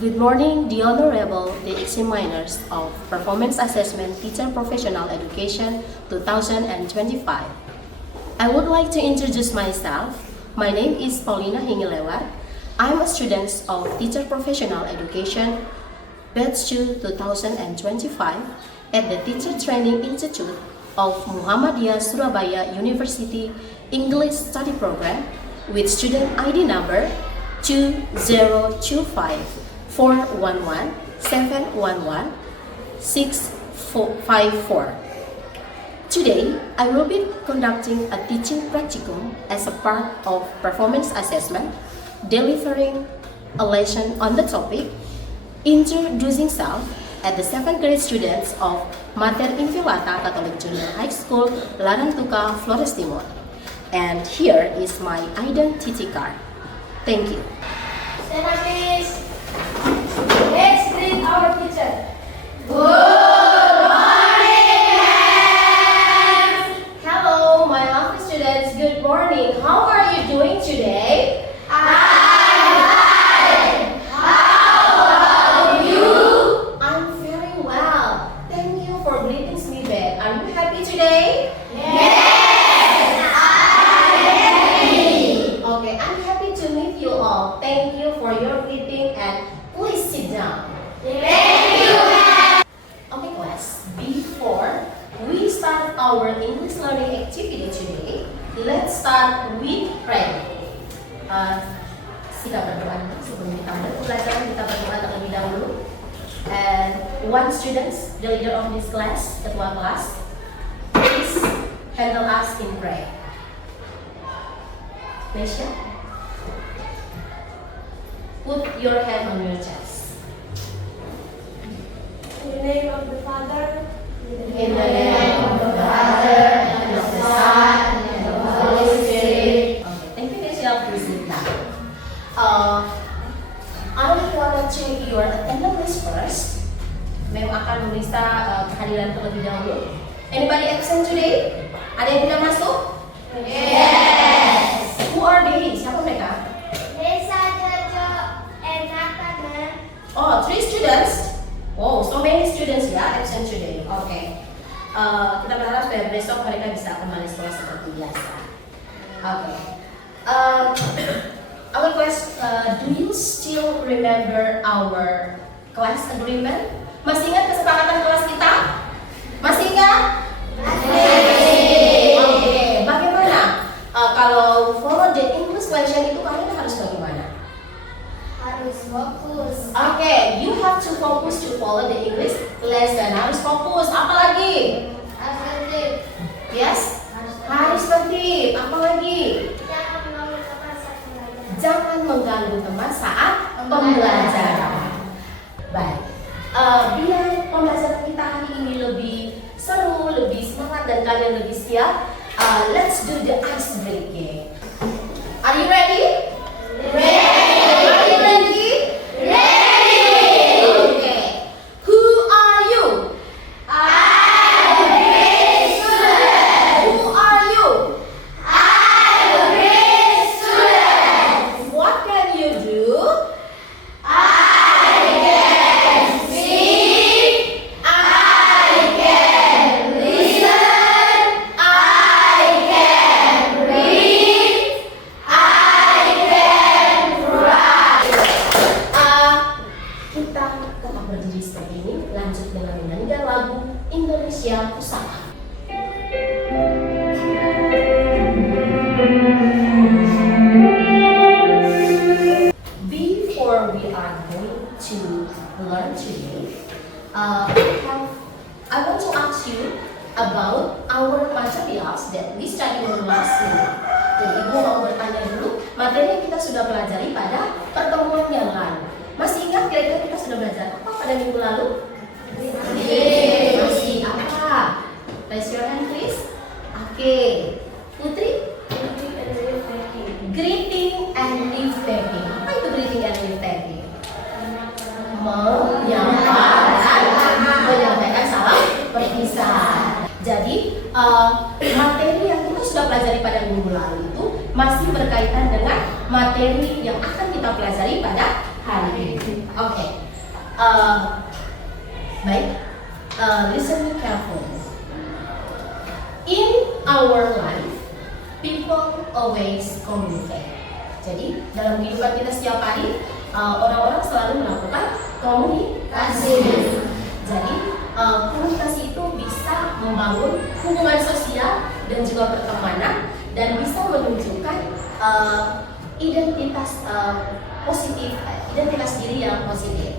Good morning, the Honorable, the examiners of Performance Assessment Teacher Professional Education 2025. I would like to introduce myself. My name is Paulina Hingilewar. I'm a student of Teacher Professional Education Batch 2 2025 at the Teacher Training Institute of Muhammadiyah Surabaya University English Study Program with student ID number 2025411654. Today, I will be conducting a teaching practicum as a part of performance assessment, delivering a lesson on the topic Introducing Self at the 7th grade students of Mater Infilata Catholic Junior High School, Larantuka, Flores Timur. And here is my identity card. Thank you. Stand up, please. Let's greet our teacher. Good morning, ma'am. Hello, my lovely students. Good morning. How are you doing today? Today? Yes, I'm happy. Okay, I'm happy to meet you all. Thank you for your greeting and please sit down. Thank you, ma'am. Okay, class. Before we start our English learning activity today, let's start with prayer. Kita berdoa sebelum kita mulai pelajaran, kita berdoa terlebih dahulu. And one student, the leader of this class, ketua kelas, please handle us in prayer. Nesha, put your hand on your chest. In the name of the Father, In the name of the Father, and of the Son, and of the Holy Spirit. Okay, thank you, Nesha. Please sit down. I want to check your attendance first. Mem akan memeriksa kehadiran terlebih dahulu. Anybody absent today? Ada yang tidak masuk? Yes. Who are they? Siapa mereka? Desa, Jojo, and Nathan. Oh, 3 students. Oh, so many students ya absent today. Okay. Kita berharap supaya besok mereka bisa kembali sekolah seperti biasa. Okay. Our class, do you still remember our class agreement? Masih ingat kesepakatan kelas kita? Masih ingat? Oke, bagaimana? Kalau follow the English lesson itu kalian harus bagaimana? Harus fokus. Oke, you have to focus to follow the English lesson. Harus fokus. Apa lagi? Harus tertib. Yes? Harus tertib. Apa lagi? Jangan mengganggu teman saat Jangan mengganggu teman saat pembelajaran. Baik. Biar pembelajaran kita hari ini lebih seru, lebih semangat dan kalian lebih siap, let's do the ice breaking. Are you ready? Ready. Are you ready? Ready. Okay. Who are you? I'm a great student. Who are you? I'm a great student. What can you do? I can speak. I can listen. I can read. I can write. Kita tetap berdiri seperti ini, lanjut dengan menyanyikan lagu Indonesia Pusaka. Before we are going to learn today, I want to ask you about our materials that we studied last week. Jadi Ibu mau bertanya dulu materi yang kita sudah pelajari pada pertemuan yang lalu. Masih ingat kira-kira kita sudah belajar apa pada minggu lalu? Masih apa? Raise your hand please. Oke. Putri? Greeting and leave taking. Apa itu greeting and leave taking? Menyampaikan salam perpisahan. Jadi materi yang kita sudah pelajari pada minggu lalu itu masih berkaitan dengan materi yang akan kita pelajari pada hari ini. Oke. Baik, listen carefully. In our life, people always communicate. Jadi dalam kehidupan kita setiap hari, orang-orang selalu melakukan komunikasi. Jadi komunikasi itu bisa membangun hubungan sosial dan juga pertemanan dan bisa menunjukkan identitas positif, identitas diri yang positif.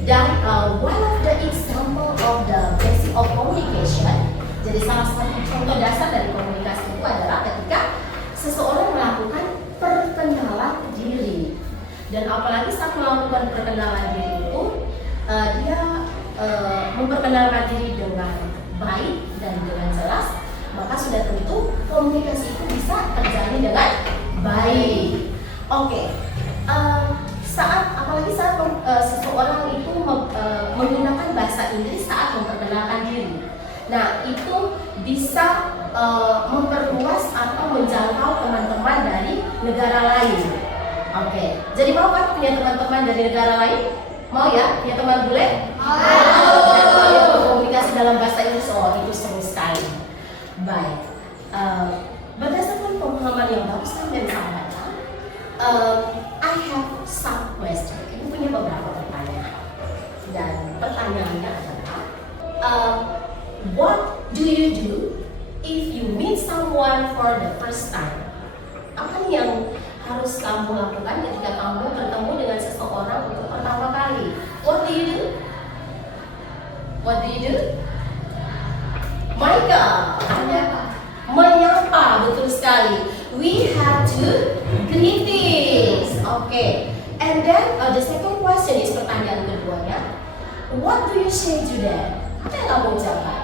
Dan one of the example of the basic of communication, jadi salah satu contoh dasar dari komunikasi itu adalah ketika seseorang melakukan perkenalan diri. Dan apalagi saat melakukan perkenalan diri itu, dia memperkenalkan diri dengan baik dan dengan jelas, maka sudah tentu komunikasi itu bisa terjalin dengan baik. Oke. Apalagi saat seseorang itu menggunakan bahasa Inggris saat memperkenalkan diri. Nah, itu bisa memperluas atau menjangkau teman-teman dari negara lain. Oke. Jadi mau kan punya teman-teman dari negara lain? Mau ya? Punya teman bule? Mau. Dan kalian berkomunikasi dalam bahasa Inggris, oh itu seru sekali. Baik. Berdasarkan pemahaman yang barusan dan sahabatnya, I have some question. Ini punya beberapa pertanyaan. Dan pertanyaannya adalah, what do you do if you meet someone for the first time? Apa nih yang harus kamu lakukan ketika kamu bertemu dengan seseorang untuk pertama kali? What do you do? What do you do? Michael, menyapa, betul sekali. We have to greetings. Okay. And then the second question is pertanyaan keduanya. What do you say to them? Apa yang kamu ucapkan?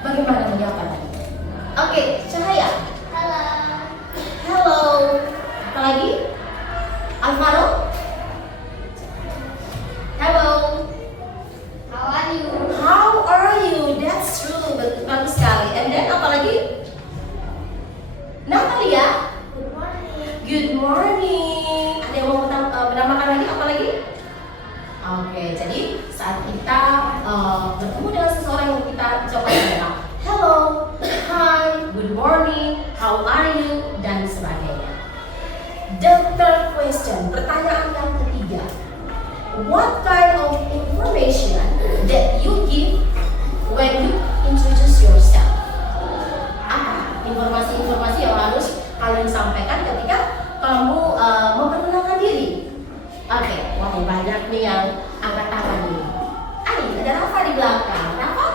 Bagaimana menyapa tadi? Oke, Cahaya. Halo. Hello. Apa lagi? Alvaro. Hello. How are you? How are you? That's true. Bagus sekali. And then apa lagi? Natalia. Good morning. Good morning. Ada yang mau menambahkan lagi? Apa lagi? Oke, jadi saat kita bertemu dengan seseorang yang kita ucapkan adalah hello, hi, good morning, how are you, dan sebagainya. The third question, pertanyaan yang ketiga. What kind of information that you give when you introduce yourself? Apa informasi-informasi yang harus kalian sampaikan ketika kamu memperkenalkan diri? Oke, wah banyak nih yang angkat tangan nih. Ada Rafa di belakang. Rafa?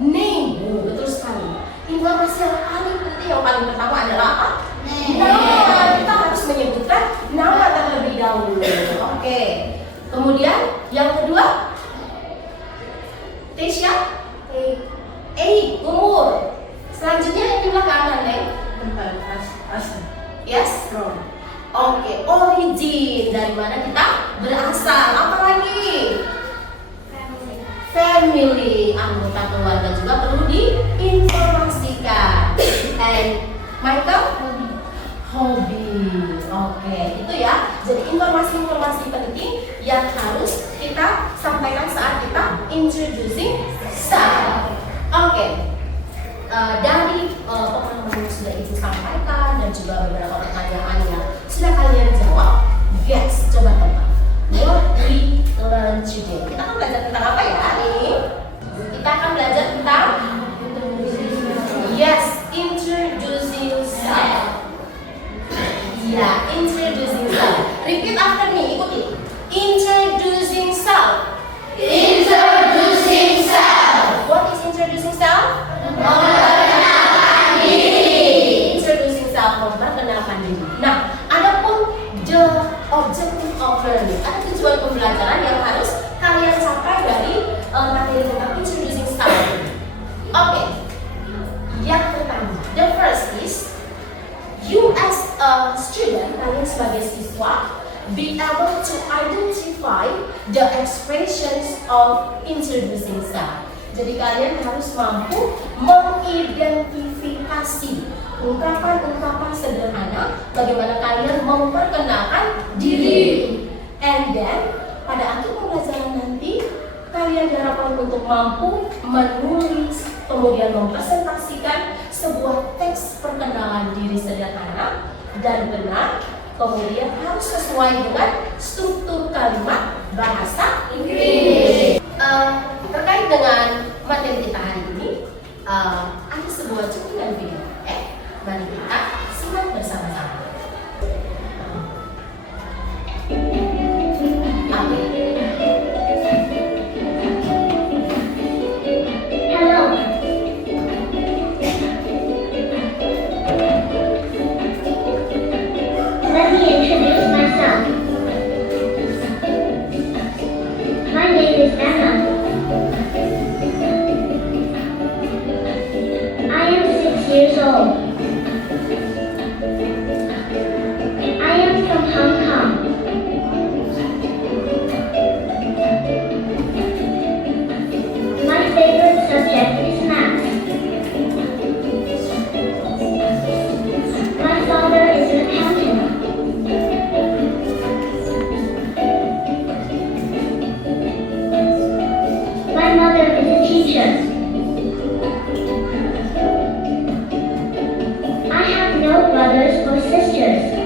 Name. Betul sekali. Informasi yang paling penting, yang paling pertama adalah apa? Nama. Kita harus menyebutkan nama terlebih dahulu. Oke. Kemudian yang kedua, Tesya? Umur. Selanjutnya yang di belakang, Neng. Yes. Oke, origin, dari mana kita berasal. Apa lagi? Family, anggota keluarga juga perlu diinformasikan. And Michael? Hobi. Oke, itu ya. Jadi informasi-informasi penting yang harus kita sampaikan saat kita introducing self. Oke. Dari pengalaman yang sudah Ibu sampaikan dan juga beberapa pertanyaan yang sudah kalian jawab, guys, coba tebak. What we learn today? Kita akan belajar tentang apa ya nih? Kita akan belajar tentang introducing self. Ya, introducing self. Repeat after me, ikuti. Introducing self. Introducing self. What is introducing self? Memperkenalkan diri. Introducing self, memperkenalkan diri. Nah, adapun the objective of learning, ada tujuan pembelajaran yang harus kalian capai dari materi tentang introducing self. Oke. Yang pertama, the first is you as a student, kalian sebagai siswa, be able to identify the expressions of introducing self. Jadi kalian harus mampu mengidentifikasi ungkapan-ungkapan sederhana bagaimana kalian memperkenalkan diri. And then pada akhir kalian diharapkan untuk mampu menulis, kemudian mempresentasikan sebuah teks perkenalan diri sederhana dan benar, kemudian harus sesuai dengan struktur kalimat bahasa Inggris. Terkait dengan materi kita hari ini, ada sebuah cuplikan video. Mari kita simak bersama-sama. Let me introduce myself. My name is Emma. I am 6 years old. I am from Hong Kong. My favorite subject is math. My father is an accountant. My mother is a teacher. I have no brothers or sisters.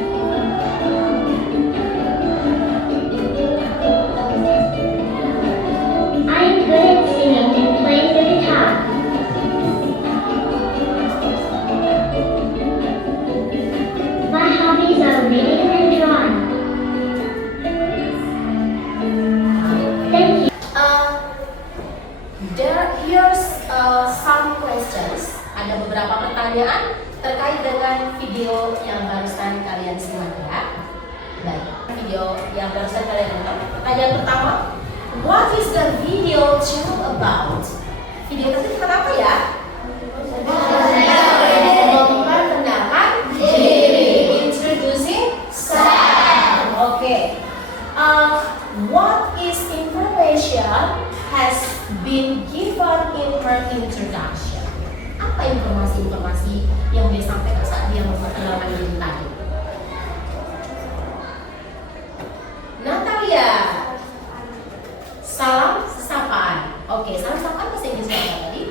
I am good at singing and playing the guitar. My hobbies are reading and drawing. Thank you. Here's some questions. Ada beberapa pertanyaan terkait dengan video yang barusan kalian simak ya. Baik, video yang barusan kalian nonton. Pertanyaan pertama, what is the video tell about? Video tadi tentang apa ya? Memperkenalkan diri. Introducing self. Okay. What is information has been given in her introduction? Apa informasi-informasi yang dia sampaikan saat dia memperkenalkan diri tadi? Natalia, salam sapaan. Oke, salam sapaan bahasa Inggrisnya apa tadi?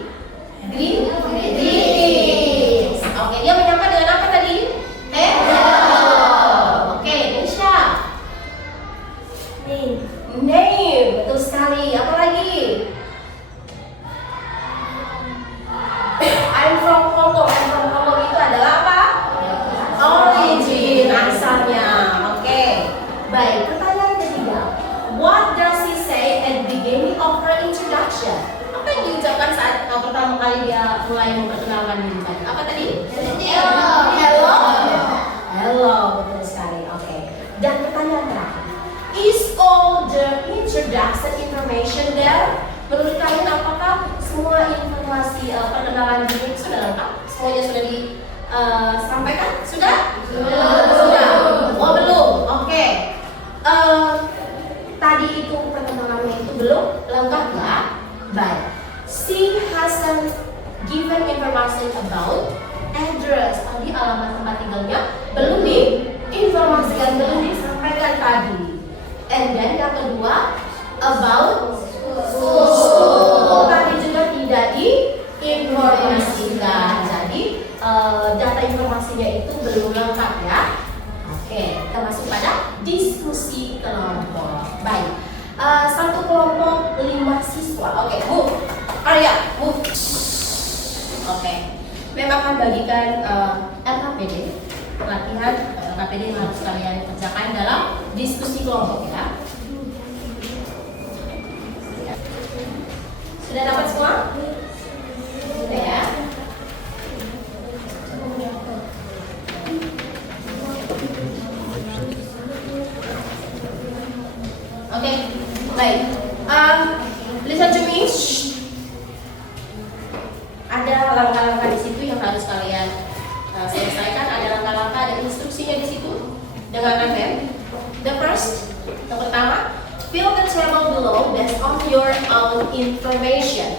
Greetings. Oke, dia menyapa dengan apa tadi? Hello. Oke, Nisha. Name, betul sekali. Apa lagi? I'm from Hong Kong. I'm from Hong Kong itu adalah apa? Origin, asalnya. Oke. Baik, pertanyaan ketiga. What does he say at the beginning of her introduction? Apa yang diucapkan saat pertama kali dia mulai memperkenalkan diri tadi? Apa tadi? Hello. Hello. Hello, betul sekali. Oke. Dan pertanyaan terakhir. Is all the introduction information there? Menurut kalian apakah semua informasi perkenalan diri sudah lengkap? Semuanya sudah disampaikan? Sudah? Sudah. Oh belum? Oke. Tadi itu perkenalannya itu belum lengkap ya? Baik. She hasn't given information about address. Tadi alamat tempat tinggalnya belum diinformasikan, belum disampaikan tadi. And then yang kedua about school tadi juga tidak diinformasikan. Jadi data informasinya itu belum lengkap ya. Oke, kita masuk pada diskusi kelompok. Baik, satu kelompok 5 siswa. Oke, move. Arya, move. Oke, memang akan bagikan LKPD. Latihan LKPD yang harus kalian kerjakan dalam diskusi kelompok ya. Sudah dapat semua? Sudah ya. Oke, baik. Listen to me. Ada langkah-langkah di situ yang harus kalian selesaikan. Ada langkah-langkah, ada instruksinya di situ. Dengarkan ya. The first, yang pertama, fill the table below based on your own information.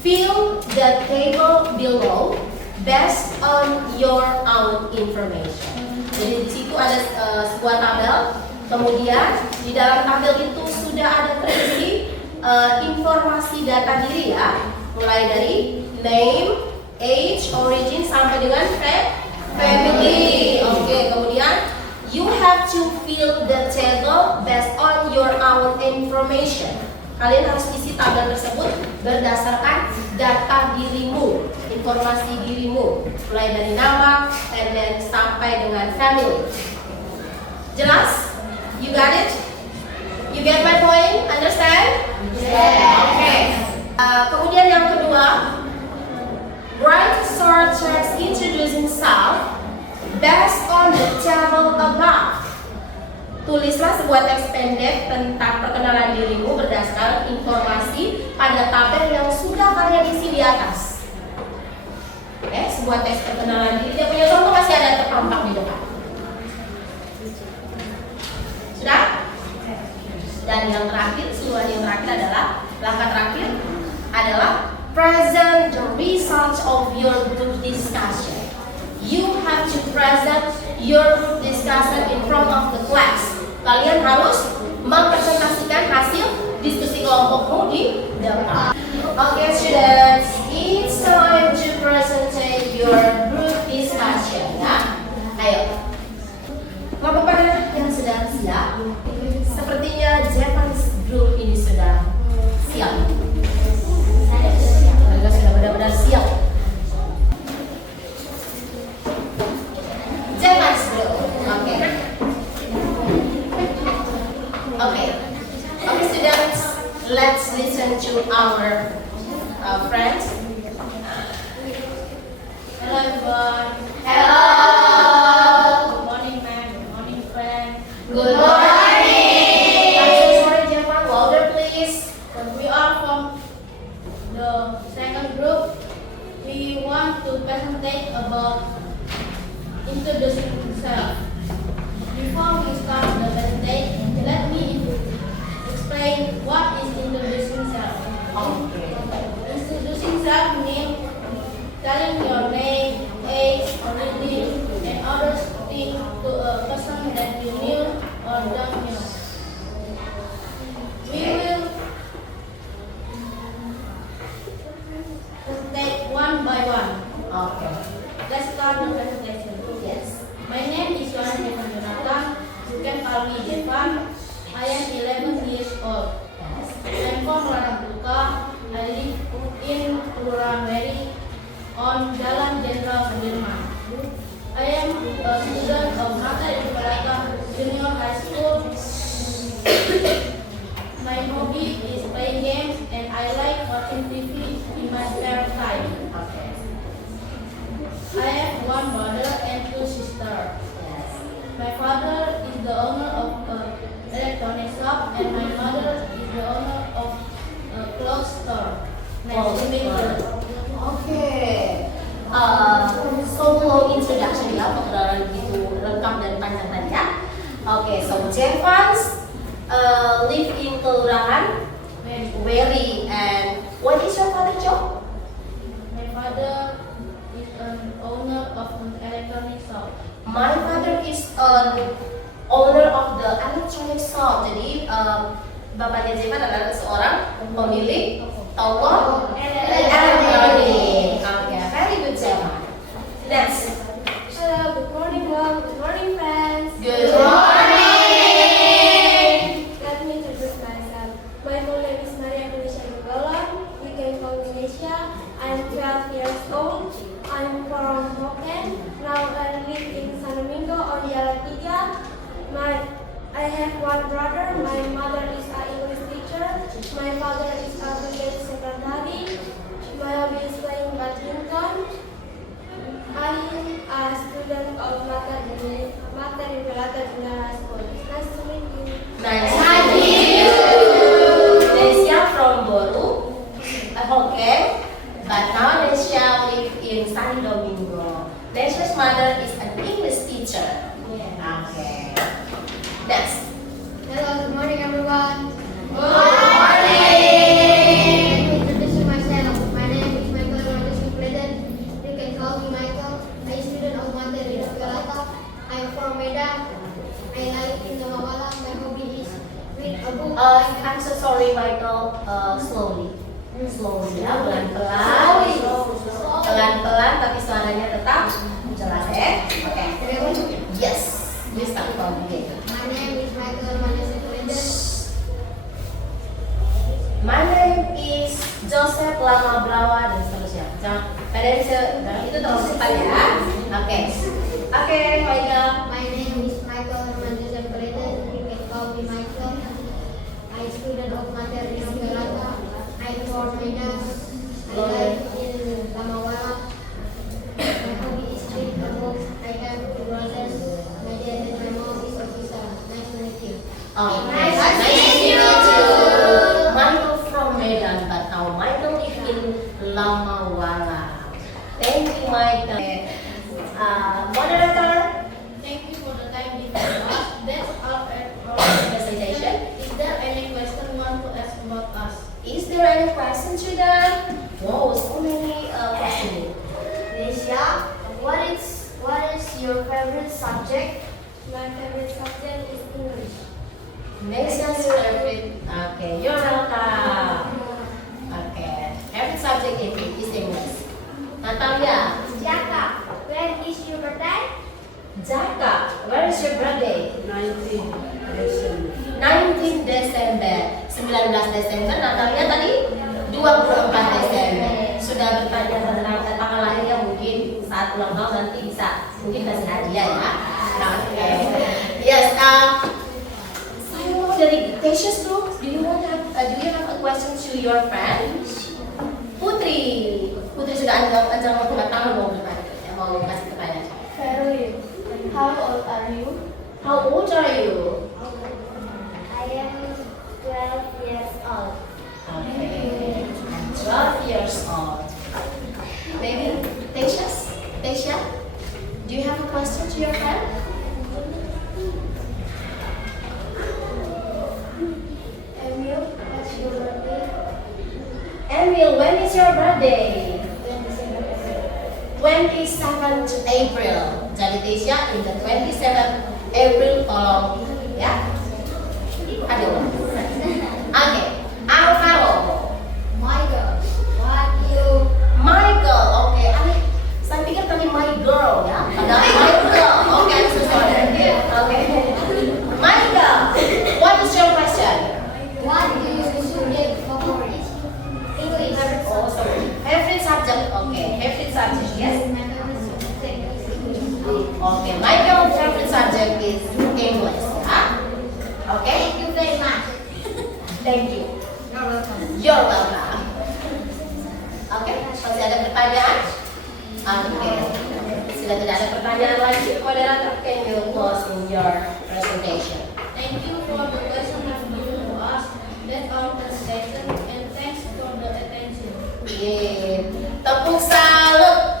Fill the table below based on your own information. Jadi di situ ada sebuah tabel. Kemudian di dalam tabel itu sudah ada terisi informasi data diri ya, mulai dari name, age, origin sampai dengan family. Oke, kemudian you have to fill the table based on your own information. Kalian harus isi tabel tersebut berdasarkan data dirimu, informasi dirimu, mulai dari nama, and then sampai dengan family. Jelas? You got it? You get my point? Understand? Yeah. Okay. Kemudian yang kedua, write short text introducing self based on the table above. Tulislah sebuah teks pendek tentang perkenalan dirimu berdasarkan informasi pada tabel yang sudah kalian isi di atas. Oke, sebuah teks perkenalan diri. Dia punya contoh masih ada terpampang di depan. Sudah? Dan yang terakhir, seluruh yang terakhir adalah langkah terakhir adalah present the results of your group discussion. You have to present your group discussion in front of the class. Kalian harus mempresentasikan hasil diskusi kelompokmu di depan. Okay, students, it's time to present your group discussion. Ya, ayo. Bapak pada yang sedang siap, sepertinya Japanese group ini sudah siap. Mereka sudah benar-benar siap. Japanese group, oke. Okay, students, let's listen to our friends. Hello everyone. Hello. Good morning, ma'am. Good morning, friend. Good morning. I'm so sorry, Japan. Louder, please. We are from the second group. We want to present about introducing ourselves. Before we start the presentation, let me explain what is introducing self. Okay. Introducing self means telling your name, age, origin, and other things to a person that you knew or don't know. We will take one by one. Okay. Let's start the presentation. Yes. My name is Yohan Jevan Jonathan. You can call me Jevan. I am 11 years old. I'm from Larangtuka. I live in Kelurahan Weri on Jalan Jenderal Sudirman. I am a student of Mata Ibraka Junior High School. My hobby is playing games and I like watching TV in my spare time. Okay. I have one brother and two sisters. Yes. My father is the owner of an electronic shop and my mother is the owner of a clothes store. Nice to meet you. Okay. So long introduction ya, perkenalan begitu lengkap dan panjang tadi ya. Okay, so Jevans live in Kelurahan Weri, and what is your father job? My father is an owner of an electronic shop. My father is an owner of the electronic shop. Jadi bapaknya Jevan adalah seorang pemilik toko elektronik. Okay, very good Jevan. Next. Hello, good morning mom, good morning friends. Good morning. Let me introduce myself. My full name is Maria Felicia Golon. You can call me Nesha. I'm 12 years old. I'm from Hokkien. Now I live in San Domingo on Jalan 3. I have one brother. My mother is an English teacher. My father is a village secretary. My hobby is playing badminton. I am a student of Mata Ibraka Junior High School. Nice to meet you. Nice to meet you. Nesha from Boru, Hokkien, but now Nesha live in San Domingo. Nesha's mother is an English teacher. Okay. Next. Hello, good morning everyone. Good morning. Introducing myself. My name is Michael Rodriguez Pleasant. You can call me Michael. I'm a student of Mata Ibraka. I'm from Medan. I live in Donggala. My hobby is I'm so sorry, Michael. Slowly, ya, pelan-pelan, pelan-pelan, tapi suaranya tetap jelas ya. Oke. Yes, you start from beginning. My name is Michael Manasipulida. My name is Joseph Lama Brawa dan seterusnya. Jangan itu terlalu cepat ya. Oke, Michael. My name is Michael Manasipulida. You can call me Michael. I student of Materi Novelata. I for Medan. I live in Lamawala. My hobby is reading the books. I have two brothers. My dad and my mom is officer. Nice to meet you. Nice to meet you too. Michael from Medan, but now Michael live in Lamawala. Thank you, Michael. Moderator, Thank you for the time given us. That's our presentation. Is there any question you want to ask about us? Is there any question to them? Wow, so many questions. Nisha, what is your favorite subject? My favorite subject is English. Nisha's favorite. Okay, you're welcome. Okay, favorite subject is English. Natalia, Jaka, when is your birthday? Jaka, where is your birthday? 19 Desember. 19 Desember. 19 Desember, Natalia tadi 24 Desember. Sudah bertanya tentang tanggal lahirnya, mungkin saat ulang tahun nanti bisa mungkin kasih hadiah ya. Oke. Yes, saya mau dari Tesius tuh. Do you have a question to your friend? Putri sudah ajang angkat tangan mau bertanya, mau kasih pertanyaan. Fairly. How old are you? How old are you? I am 12 years old. Okay, 12 years old. Maybe Tasha, do you have a question to your friend? Emil, what's your birthday? Emil, when is your birthday? 27th April. Jadi Tasha in the 27th April tolong ya. Aduh. Oke, Alvaro. Michael, what you? Michael, oke. Saya pikir tadi my girl ya. Padahal my girl. Oke, I'm so sorry. Oke. Michael, what is your question? What do you subject favorite? English. Oh, sorry. Favorite subject. Okay, favorite subject. Yes. My favorite subject is English. Okay, Michael's favorite subject is English. Ya. Okay. Thank you very much. Thank you. You're welcome. You're welcome. Oke, masih ada pertanyaan? Oke. Sudah tidak ada pertanyaan lagi, moderator, can you close in your presentation? Thank you for the question you've given to us. That's our presentation, and thanks for the attention. Yeay. Tepuk salut.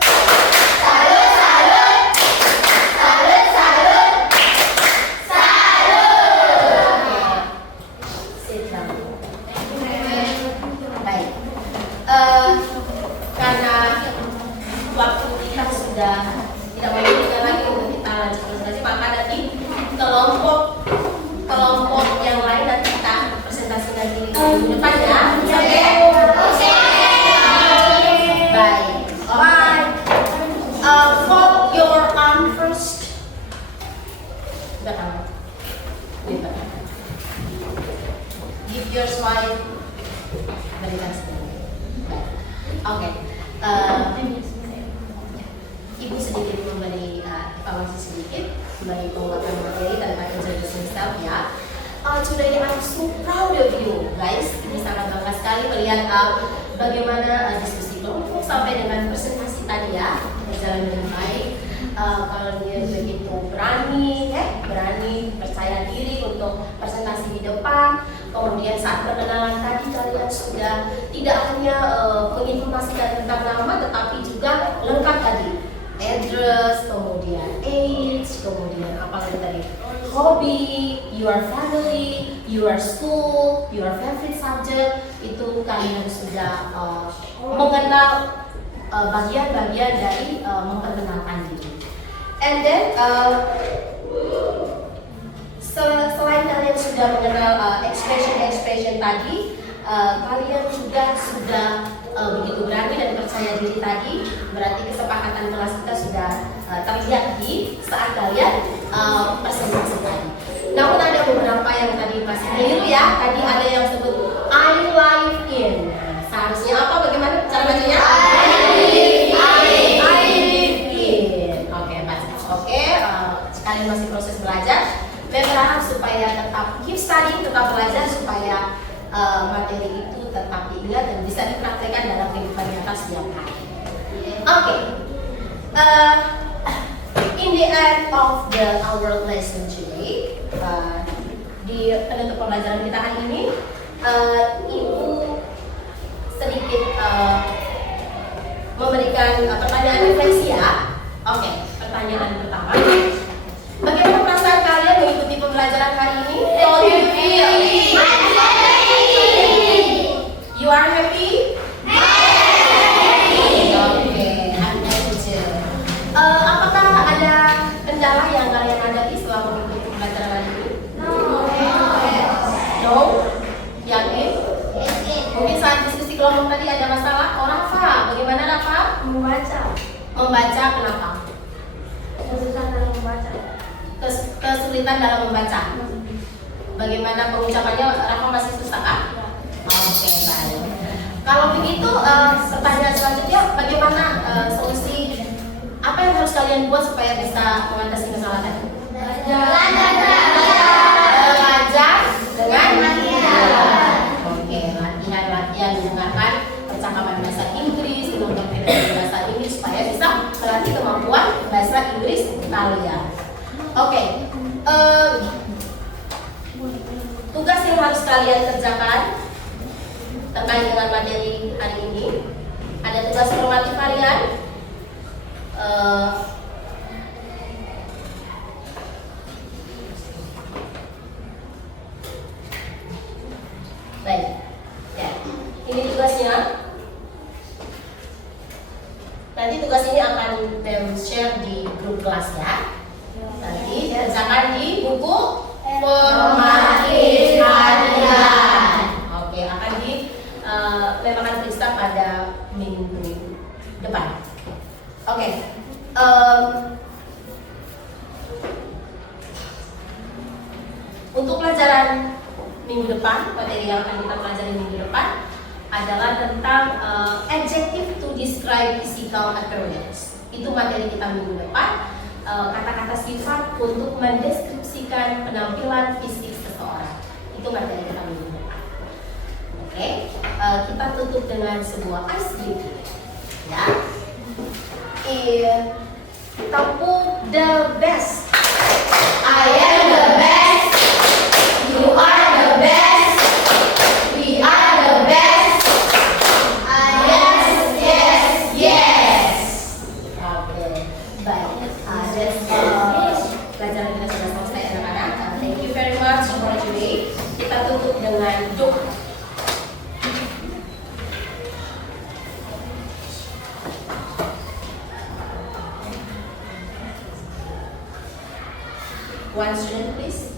Sit down. Baik. Karena waktu kita sudah tidak memungkinkan lagi untuk kita lanjut presentasi, maka nanti kelompok yang lain nanti kita presentasikan di minggu depan ya. Oke. Baik. Alright. Fold your arm first. Belakang. Give your slide. Berikan sedikit. Baik. Oke. Ibu sedikit memberi informasi sedikit, memberi penguatan materi tentang introduce yourself ya. Today I'm so proud of you guys. Ini sangat bangga sekali melihat bagaimana diskusi kelompok sampai dengan presentasi tadi ya berjalan dengan baik. Kalian begitu berani percaya diri untuk presentasi di depan. Kemudian saat perkenalan tadi kalian sudah tidak hanya menginformasikan tentang nama, tetapi juga lengkap tadi, address, kemudian age, kemudian apa lagi tadi, hobby, your family, your school, your favorite subject. Itu kalian sudah mengenal bagian-bagian dari memperkenalkan diri. And then Selain kalian sudah mengenal expression tadi, kalian juga sudah begitu berani dan percaya diri tadi. Berarti kesepakatan kelas kita sudah terlihat di saat kalian presentasi tadi. Namun ada beberapa yang tadi masih keliru ya. Tadi ada yang sebut I live in. Seharusnya apa? Bagaimana cara bacanya? I live in. Oke, bagus. Oke, sekalian masih proses belajar. Saya berharap supaya tetap keep studying, tetap belajar supaya materi itu tetap diingat dan bisa dipraktekkan dalam kehidupan nyata setiap hari. Oke. In the end of our lesson today, di penutup pembelajaran kita hari ini, Ibu sedikit memberikan pertanyaan refleksi ya. Oke, pertanyaan pertama. Bagaimana perasaan kalian mengikuti pembelajaran hari ini? How do you feel? You are happy? Oke, I'm happy too. Apakah ada kendala yang kalian hadapi setelah mengikuti pembelajaran hari ini? No? Yakin? Mungkin saat diskusi kelompok tadi ada masalah? Oh Rafa, bagaimana Rafa? Membaca, kenapa? Kesulitan dalam membaca. Bagaimana pengucapannya? Rafa masih susah kan? Oke, baik. Kalau begitu, pertanyaan selanjutnya, bagaimana solusi? Apa yang harus kalian buat supaya bisa mengatasi masalah tadi? Belajar dengan latihan. Oke, latihan mendengarkan percakapan bahasa Inggris, menonton film bahasa Inggris supaya bisa melatih kemampuan bahasa Inggris kalian. Oke, tugas yang harus kalian kerjakan terkait dengan materi hari ini, ada tugas formatif harian. Baik, ya, ini tugasnya. Nanti tugas ini akan share di grup kelas ya. Nanti kerjakan di buku formatif harian. Oke, akan dilemparkan Krista pada minggu depan. Oke. Untuk pelajaran minggu depan, materi yang akan kita pelajari minggu depan adalah tentang adjective to describe physical appearance. Itu materi kita minggu depan. Kata-kata sifat untuk mendeskripsikan penampilan fisik seseorang. Itu materi kita minggu depan. Oke, kita tutup dengan sebuah ice breaking. Ya, Tampuk the best. I am the best. You are the best. We are the best. Yes, yes, yes. Oke, baik. Pelajaran kita sudah selesai anak-anak. Thank you very much for today. Kita tutup dengan doa. One student, please.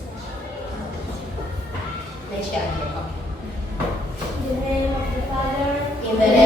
Nesha, okay. In the name of the Father, In the name